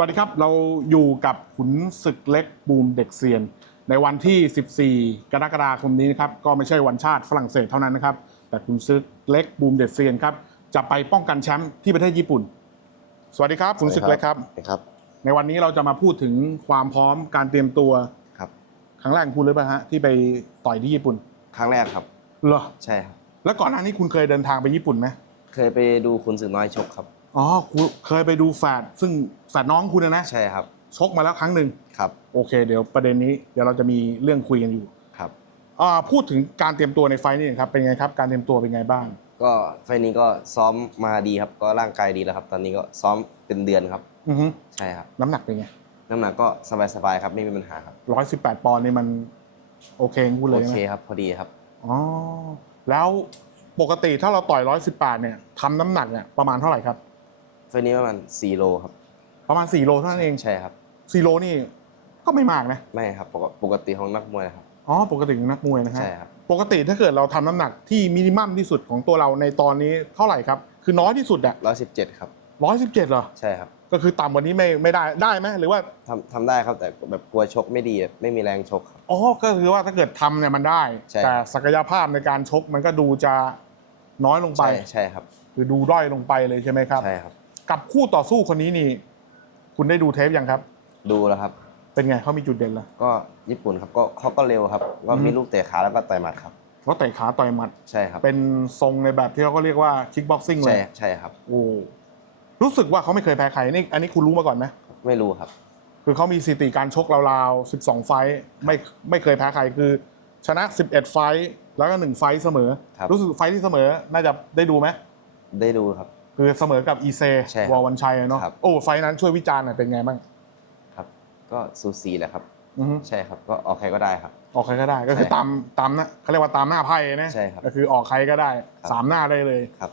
วัสดีครับเราอยู่กับขุนศึกเล็กบูมเด็กเซียน ในวันที่ 14 กรกฎาคมนี้นะครับก็ไม่ใช่วันชาติฝรั่งเศสเท่านั้นนะครับ แต่ขุนศึกเล็กบูมเด็กเซียนครับจะไปป้องกันแชมป์ที่ประเทศญี่ปุ่น สวัสดีครับขุนศึกเล็กครับครับ ในวันนี้เราจะมาพูดถึงความพร้อมการเตรียมตัวครับครั้งแรกของคุณหรือเปล่าฮะที่ไปต่อยที่ญี่ปุ่น ครั้งแรกครับเหรอใช่ครับแล้วก่อนหน้านี้คุณเคยเดินทางไปญี่ปุ่นไหมเคยไปดูคุณสึกน้อยชกครับ อ๋อคุณเคยไปดูแฝดซึ่งแฝดน้องคุณนะนะใช่ครับ ชกมาแล้วครั้งหนึ่งครับโอเค เดี๋ยวประเด็นนี้เดี๋ยวเราจะมีเรื่องคุยกันอยู่ครับอ่าพูดถึงการเตรียมตัวในไฟล์นี่ครับเป็นไงครับ การเตรียมตัวเป็นไงบ้าง ก็ไฟล์นี้ก็ซ้อมมาดีครับ ก็ร่างกายดีแล้วครับ ตอนนี้ก็ซ้อมเป็นเดือนครับอือฮึใช่ครับ น้ำหนักเป็นไงน้ำหนักก็สบายๆครับไม่มีปัญหาครับร้อยสิบแปดปอนด์นี่มันโอเคของคุณเลโอยใช่เคไหมครับพอดีครับอ๋อแล้วปกติถ้าเราต่อยร้อยสิบแปดเนี่ยทำน้ำหนักเนี่ยประมาณเท่าไหร่ครับ ไฟล์นี้ประมาณ4โลครับประมาณสี่โลเท่านั้นเองใช่ครับสี่โลนี่ก็ไม่มากนะ ไม่ครับปกปกติของนักมวยครับ อ๋อ ปกติของนักมวยนะฮะใช่ครับ ปกติถ้าเกิดเราทำน้ำหนักที่มินิมัมที่สุดของตัวเราในตอนนี้เท่าไหร่ครับ คือน้อยที่สุดอะ117 ครับ ร้อยสิบเจ็ดเหรอ ใช่ครับก็คือต่ำกว่านี้ไม่ไม่ได้ได้ไหมหรือว่า ทำทำได้ครับแต่แบบกลัวชกไม่ดีไม่มีแรงชกครับ อ๋อ ก็คือว่าถ้าเกิดทำเนี่ยมันได้ ใช่ แต่ศักยภาพในการชกมันก็ดูจะน้อยลงไป ใช่ใช่ครับ คือดูด้อยลงไปเลยใช่ไหมครับ ใช่ครับ กับคู่ต่อสู้คนนี้นี่ คุณได้ดูเทปยังครับ ดูแล้วครับ เป็นไงเขามีจุดเด่นเหรอก็ญี่ปุ่นครับก็เขาก็เร็วครับ ก็มีอืมลูกเตะขาแล้วก็ต่อยหมัดครับเขาเตะขาต่อยหมัดใช่ครับ เป็นทรงในแบบที่เขาก็เรียกว่าคิกบ็อกซิ่งเลใช่ยใช่ครับ โอ้รู้สึกว่าเขาไม่เคยแพ้ใครนี่อันนี้คุณรู้มาก่อนไหมไม่รู้ครับ คือเขามีสถิติการชกราวๆ12 ไฟท์ไม่ไม่เคยแพ้ใครคือ ชนะ 11 ไฟท์แล้วก็1ไฟท์เสมอ ครับ รู้สึกไฟท์ที่เสมอ น่าจะได้ดูไหมได้ดูครับ คือเสมอกับอีเซใช่ครับวอลวันชัยอะเนาะครับ โอ้ไฟท์นั้นช่วยวิจารณ์หน่อยเป็นไงบ้างครับ ก็สูสีแหละครับ อือฮึใช่ครับ ก็ออกใครก็ได้ครับ ออกใครก็ได้ก็คือใช่ตามตามนะเขาเรียกว่าตามหน้าไพ่นะใช่ครับก็คือออกใครก็ได้ครับ สามหน้าได้เลย ครับ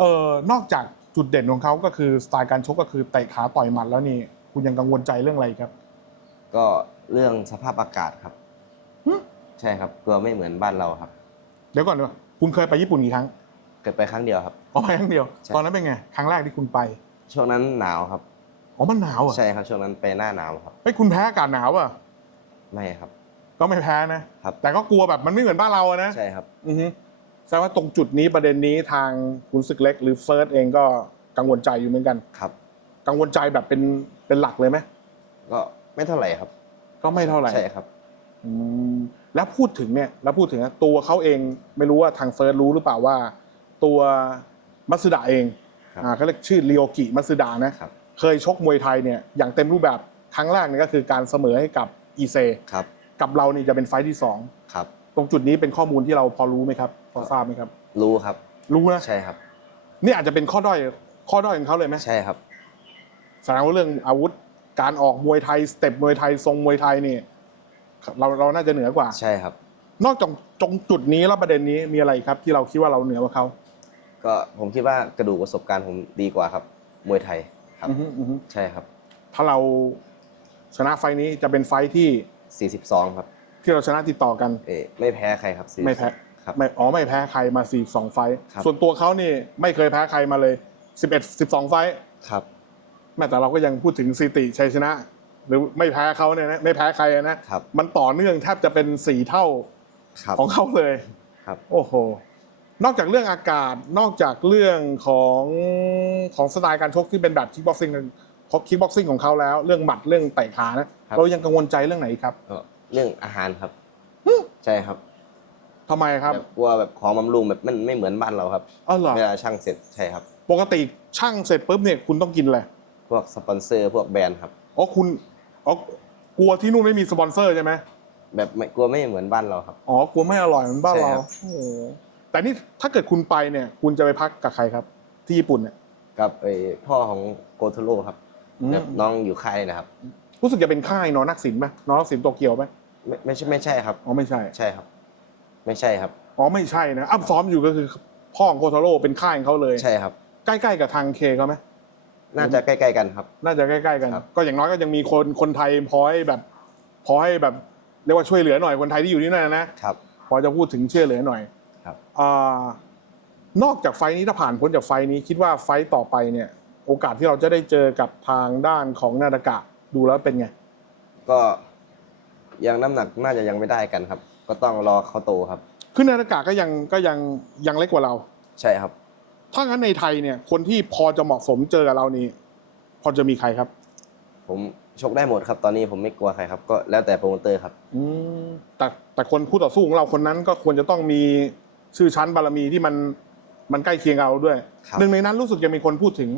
เออนอกจากจุดเด่นของเขาก็คือสไตล์การชกก็คือเตะขาต่อยหมัดแล้วนี่ คุณยังกังวลใจเรื่องอะไรครับ ก็เรื่องสภาพอากาศครับหึ ใช่ครับกลัวไม่เหมือนบ้านเราครับ เดี๋ยวก่อนดีกว่าคุณเคยไปญี่ปุ่นกี่ครั้ง เกิดไปครั้งเดียวครับ อ๋อไปครั้งเดียว ใช่ ตอนนั้นเป็นไง ครั้งแรกที่คุณไป ช่วงนั้นหนาวครับ อ๋อ มันหนาวเหรอะใช่ครับช่วงนั้นไปหน้าหนาวครับเฮ้ยคุณแพ้อากาศหนาวอะ ไม่ครับ ก็ไม่แพ้นะ ครับ แต่ก็กลัวแบบมันไม่เหมือนบ้านเราอะนะ ใช่ครับ อือฮึแสดงว่าตรงจุดนี้ประเด็นนี้ทางคุณศึกเล็กหรือเฟิร์สเองก็กังวลใจอยู่เหมือนกัน ครับ กังวลใจแบบเป็นเป็นหลักเลยไหมก็ไม่เท่าไหร่ครับก็ไม่เท่าไหร่ใช่ครับ อืมแล้วพูดถึงเนี่ยแล้วพูดถึงนะตัวเขาเองไม่รู้ว่าทางเฟิร์สรู้หรือเปล่าว่า ตัว มัตสึดะเองครับอ่าเขาเรียกชื่อเรียวกิมัตสึดะนะครับ เคยชกมวยไทยเนี่ยอย่างเต็มรูปแบบครั้งแรกเนี่ยก็คือการเสมอให้กับอีเซ ครับกับเรานี่จะเป็นไฟท์ที่สองครับ ตรงจุดนี้เป็นข้อมูลที่เราพอรู้ไหมครับพอทราบไหมครับ รู้ครับ รู้นะใช่ครับ นี่อาจจะเป็นข้อด้อยข้อด้อยของเขาเลยไหมใช่ครับ แสดงว่าเรื่องอาวุธการออกมวยไทยสเต็ปมวยไทยทรงมวยไทยนี่เราเราน่าจะเหนือกว่า ใช่ครับ นอกจากตรงจุดนี้แล้วประเด็นนี้มีอะไรครับ ที่เราคิดว่าเราเหนือกว่าเขา ก็ผมคิดว่ากระดูกประสบการณ์ผมดีกว่าครับ มวยไทยครับ อือฮึอือฮึใช่ครับ ถ้าเราชนะไฟท์นี้จะเป็นไฟท์ที่42 ครับ ที่เราชนะติดต่อกัน เออไม่แพ้ใครครับ42ไม่แพ้ ครับ ไม่อ๋อไม่แพ้ใครมาสี่สองไฟท์ครับ ส่วนตัวเขานี่ไม่เคยแพ้ใครมาเลยสิบเอ็ดสิบสองไฟท์ครับ แม้แต่เราก็ยังพูดถึงสถิติชัยชนะ หรือไม่แพ้เขาเนี่ยนะไม่แพ้ใครอะนะครับ มันต่อเนื่องแทบจะเป็นสี่เท่าครับ ของเขาเลยครับ โอ้โห นอกจากเรื่องอากาศนอกจากเรื่องของของสไตล์การชกที่เป็นแบบคิกบ็อกซิ่งคิกบ็อกซิ่งของเขาแล้ว เรื่องหมัดเรื่องเตะขานะครับเรายังกังวลใจเรื่องไหนครับก็เรื่องอาหารครับใช่ครับทำไมครับแบบกลัวแบบของบำรุงแบบมันไม่เหมือนบ้านเราครับอ๋อเหรอเวลาช่างเสร็จใช่ครับ ปกติช่างเสร็จปุ๊บเนี่ยคุณต้องกินอะไรพวกสปอนเซอร์พวกแบรนด์ครับอ๋อคุณอ๋อกลัวที่นู่นไม่มีสปอนเซอร์ใช่ไหมแบบไม่กลัวไม่เหมือนบ้านเราครับอ๋อกลัวไม่อร่อยเหมือนบ้านใช่เราครับโอ้โห แต่นี่ถ้าเกิดคุณไปเนี่ย คุณจะไปพักกับใครครับ ที่ญี่ปุ่นเนี่ย กับไอ้พ่อของโกโทโร่ครับอืม แบบน้องอยู่ค่ายนะครับ รู้สึกจะเป็นค่ายนอนักศิลป์ไหมนอนักศิลป์โตเกียวไหมไม่ไม่ใช่ไม่ใช่ครับ อ๋อไม่ใช่ใช่ครับ ไม่ใช่ครับ อ๋อไม่ใช่นะอ้ำซ้อมอยู่ก็คือพ่อของโคทาโร่เป็นค่ายของเขาเลยใช่ครับ ใกล้ๆกับทางเคเขาไหมน่าจะใกล้ๆกันครับ น่าจะใกล้ๆกัน ครับ ก็อย่างน้อยก็ยังมีคนคนไทยพอให้แบบ พอให้แบบเรียกว่าช่วยเหลือหน่อยคนไทยที่อยู่ที่นั่นนะครับ พอจะพูดถึงช่วยเหลือหน่อยครับอ่า นอกจากไฟล์นี้ถ้าผ่านพ้นจากไฟล์นี้คิดว่าไฟล์ต่อไปเนี่ย โอกาสที่เราจะได้เจอกับทางด้านของนาดากะดูแล้วเป็นไง ก็ยังน้ำหนักน่าจะยังไม่ได้กันครับ ก็ต้องรอเขาโตครับ คือนาดากะก็ยังก็ยังยังเล็กกว่าเรา ใช่ครับ ถ้างั้นในไทยเนี่ย คนที่พอจะเหมาะสมเจอกับเรานี่พอจะมีใครครับ ผมชกได้หมดครับ ตอนนี้ผมไม่กลัวใครครับ ก็แล้วแต่โปรโมเตอร์ครับ อืมแต่แต่คนคู่ต่อสู้ของเราคนนั้นก็ควรจะต้องมี ชื่อชั้นบารมีที่มันมันใกล้เคียงกับเราด้วย ครับ หนึ่งในนั้นรู้สึกจะมีคนพูดถึง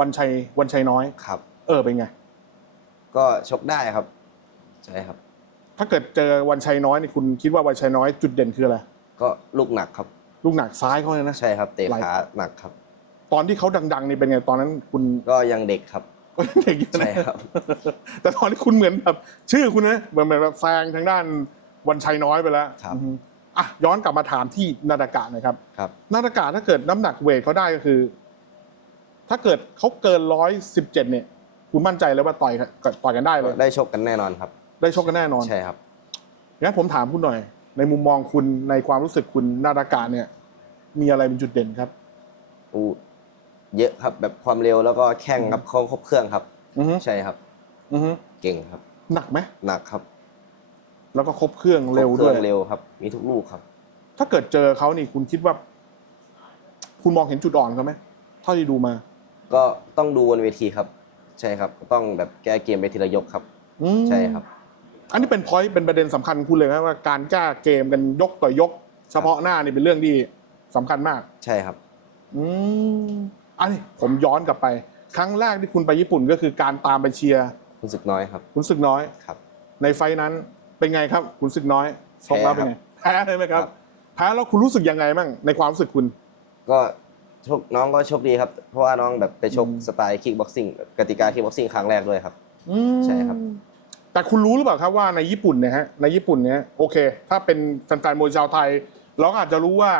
วันชัยวันชัยน้อย ครับ เออเป็นไง ก็ชกได้ครับ ใช่ครับ ถ้าเกิดเจอวันชัยน้อยนี่คุณคิดว่าวันชัยน้อยจุดเด่นคืออะไรก็ลูกหนักครับ ลูกหนักซ้ายเขาเลยนะ ใช่ครับ เตะไหล่ ขาหนักครับ ตอนที่เขาดังๆนี่เป็นไงตอนนั้นคุณก็ยังเด็กครับ ก็เด็กอยู่นะใช่ครับ แต่ตอนที่คุณเหมือนแบบชื่อคุณนะเหมือนแบบแซงทางด้านวันชัยน้อยไปแล้วครับ อือฮึ อะย้อนกลับมาถามที่นาดากะหนะครับครับ นาดากะถ้าเกิดน้ำหนักเวทเขาได้ก็คือ ถ้าเกิดเขาเกินร้อยสิบเจ็ดเนี่ย คุณมั่นใจเลยว่าต่อยกันต่อยกันได้เลยได้ชกกันแน่นอนครับ ได้ชกกันแน่นอน ใช่ครับ งั้นผมถามคุณหน่อย ในมุมมองคุณในความรู้สึกคุณนาดากะเนี่ย มีอะไรเป็นจุดเด่นครับ อูเยอะครับแบบความเร็วแล้วก็แข้งครับคล่องครบเครื่องครับ อือฮึใช่ครับ อือฮึเก่งครับ หนักไหมหนักครับ แล้วก็ครบเครื่องเร็วคบคด้รื่วอยงเร็วครับ มีทุกลูกครับ ถ้าเกิดเจอเขานี่คุณคิดว่า คุณมองเห็นจุดอ่อนเขาไหมเท่าที่ดูมา ก็ต้องดูบนเวทีครับ ใช่ครับ ต้องแบบแก้เกมไปทีละยกครับ อืมใช่ครับ อันนี้เป็นพอยต์เป็นประเด็นสำคัญของคุณเลยไหมว่าการแก้เกมกันยกต่อยก เฉพาะหน้านี่เป็นเรื่องที่สำคัญมาก ใช่ครับ อืมอันนี้ผมย้อนกลับไป ครั้งแรกที่คุณไปญี่ปุ่นก็คือการตามไปเชียร์คุณศึกน้อยครับ คุณศึกน้อย ครับ ในไฟท์นั้น เป็นไงครับ คุณศึกน้อยชกแล้วเป็นไงแพ้เลยไหมครับครับ แพ้แล้วคุณรู้สึกยังไงบ้างในความรู้สึกคุณ ก็โชคน้องก็โชคดีครับ เพราะว่าน้องแบบไปชกอืมสไตล์คิกบ็อกซิ่งกติกาคิกบ็อกซิ่งครั้งแรกด้วยครับอืมใช่ครับ แต่คุณรู้หรือเปล่าครับว่าในญี่ปุ่นเนี่ยฮะในญี่ปุ่นเนี่ยโอเค ถ้าเป็นแฟนๆมวยชาวไทย เราก็อาจจะรู้ว่า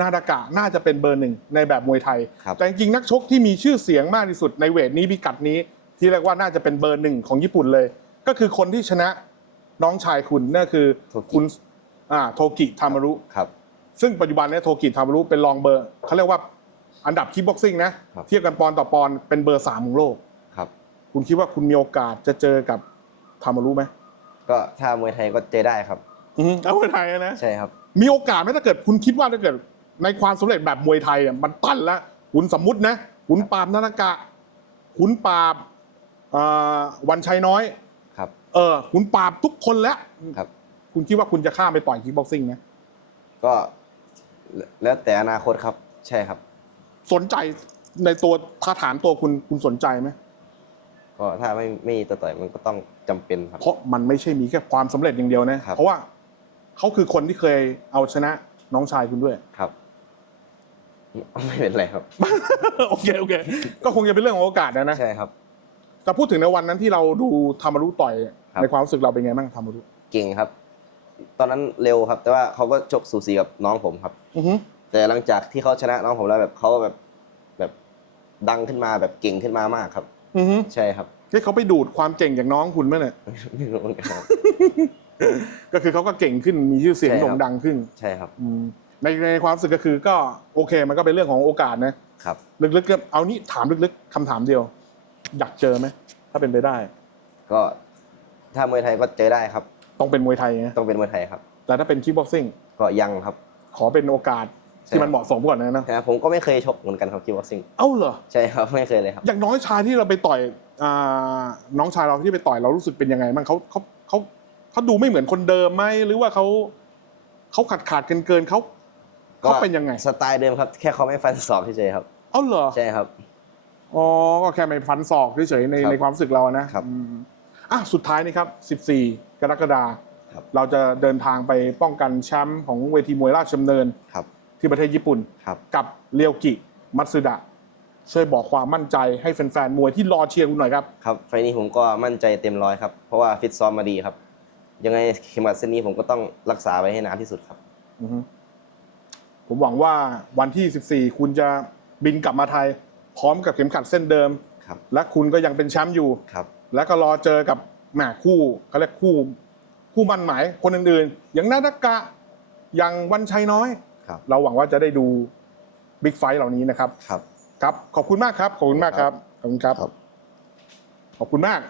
นาดากะน่าจะเป็นเบอร์หนึ่งในแบบมวยไทยครับแต่จริงๆนักชกที่มีชื่อเสียงมากที่สุดในเวทนี้พิกัดนี้ ที่เรียกว่าน่าจะเป็นเบอร์หนึ่งของญี่ปุ่นเลย ก็คือคนที่ชนะ น้องชายคุณนั่นคือโทกิ คุณอ่าโทกิทามารุ ครับ ซึ่งปัจจุบันเนี้โทกิทามารุเป็นรองเบอร์เขาเรียกว่าอันดับคิกบ็อกซิ่งนะครับ เทียบกันปอนด์ต่อปอนด์เป็นเบอร์สามของโลก ครับ คุณคิดว่าคุณมีโอกาสจะเจอกับทามารุไหมก็ถ้ามวยไทยก็เจอได้ครับ อือฮึเอาคนไทยนะ ใช่ครับ มีโอกาสไหมถ้าเกิดคุณคิดว่าถ้าเกิด ในความสำเร็จแบบมวยไทยอะมันตั้นแล้วคุณสมมุตินะขุนปราบนานากะขุนปราบเอ่อวันชัยน้อยครับ เออขุนปราบทุกคนแล้วครับ คุณคิดว่าคุณจะข้ามไปต่อยคิกบ็อกซิ่งไหมก็แล้วแต่อนาคตครับ ใช่ครับ สนใจในตัวถ้าฐานตัวคุณคุณสนใจไหมก็ถ้าไม่ไม่ต่อต่อยมันก็ต้องจำเป็นครับ เพราะมันไม่ใช่มีแค่ความสำเร็จอย่างเดียวนะ ครับ เพราะว่าเขาคือคนที่เคยเอาชนะน้องชายคุณด้วย ครับ ไม่เป็นไรครับ โอเคโอเค ก็คงจะเป็นเรื่องของโอกาสนะนะ ใช่ครับ แต่พูดถึงในวันนั้นที่เราดูทามารุต่อย ครับ ในความรู้สึกเราเป็นไงบ้างทามารุเก่งครับ ตอนนั้นเร็วครับ แต่ว่าเขาก็ชกสูสีกับน้องผมครับ อือฮึแต่หลังจากที่เขาชนะน้องผมแล้วแบบเขาแบบแบบดังขึ้นมาแบบเก่งขึ้นมามากครับ อือฮึใช่ครับ ที่เขาไปดูดความเก่งจากน้องคุณไหมเนี่ยไม่รู้เหมือนกันครับ ก็คือเขาก็เก่งขึ้นมีชื่อเสียงใช่ครับ โด่งดังขึ้นใช่ครับอืมในในความรู้สึกก็คือก็โอเค มันก็เป็นเรื่องของโอกาสนะครับ ลึกๆก็เอานี่ถามลึกๆคำถามเดียว อยากเจอไหมถ้าเป็นไปได้ ก็ ถ้ามวยไทยก็เจอได้ครับ ต้องเป็นมวยไทยนะต้องเป็นมวยไทยครับแต่ถ้าเป็นคิกบ็อกซิ่งก็ยังครับ ขอเป็นโอกาสใช่ที่มันเหมาะสมก่อนนะนะแต่ผมก็ไม่เคยชกเหมือนกันครับคิวบ็อกซิ่งเอ้าเหรอใช่ครับไม่เคยเลยครับ อย่างน้อยชายที่เราไปต่อยอ่าน้องชายเราที่ไปต่อยเรารู้สึกเป็นยังไงบ้างเขาเขาเขาเขาดูไม่เหมือนคนเดิมไหมหรือว่าเขาเขาขาดขาดเกินเกินๆเขาเขาเป็นยังไงสไตล์เดิมครับ แค่เขาไม่ฟันสอบเฉยๆครับเอ้าเหรอใช่ครับอ๋อก็แค่ไม่ฟันศอกเฉยๆในครับในความรู้สึกเรานะครับ อืมอะสุดท้ายนี่ครับ 14 กรกฎาคมครับ เราจะเดินทางไปป้องกันแชมป์ของเวทีมวยราชดำเนิน ครับ ที่ประเทศญี่ปุ่น ครับ กับเรียวกิ มัตสึดะ ช่วยบอกความมั่นใจให้แฟนๆมวยที่รอเชียร์คุณหน่อยครับ ครับไฟล์นี้ผมก็มั่นใจเต็มร้อยครับ เพราะว่าฟิตซ้อมมาดีครับ ยังไงเข็มขัดเส้นนี้ผมก็ต้องรักษาไว้ให้นานที่สุดครับ อือฮึผมหวังว่าวันที่ 14 คุณจะบินกลับมาไทย พร้อมกับเข็มขัดเส้นเดิม ครับ และคุณก็ยังเป็นแชมป์อยู่ ครับ แล้วก็รอเจอกับแหมคู่เขาเรียกคู่ คู่มั่นหมายคนอื่นๆ อย่างนาดากะอย่างวันชัยน้อย ครับ เราหวังว่าจะได้ดูบิ๊กไฟท์เหล่านี้นะครับ ครับ ครับ ขอบคุณมากครับ ขอบคุณมากครับ ขอบคุณครับ ครับ ขอบคุณมาก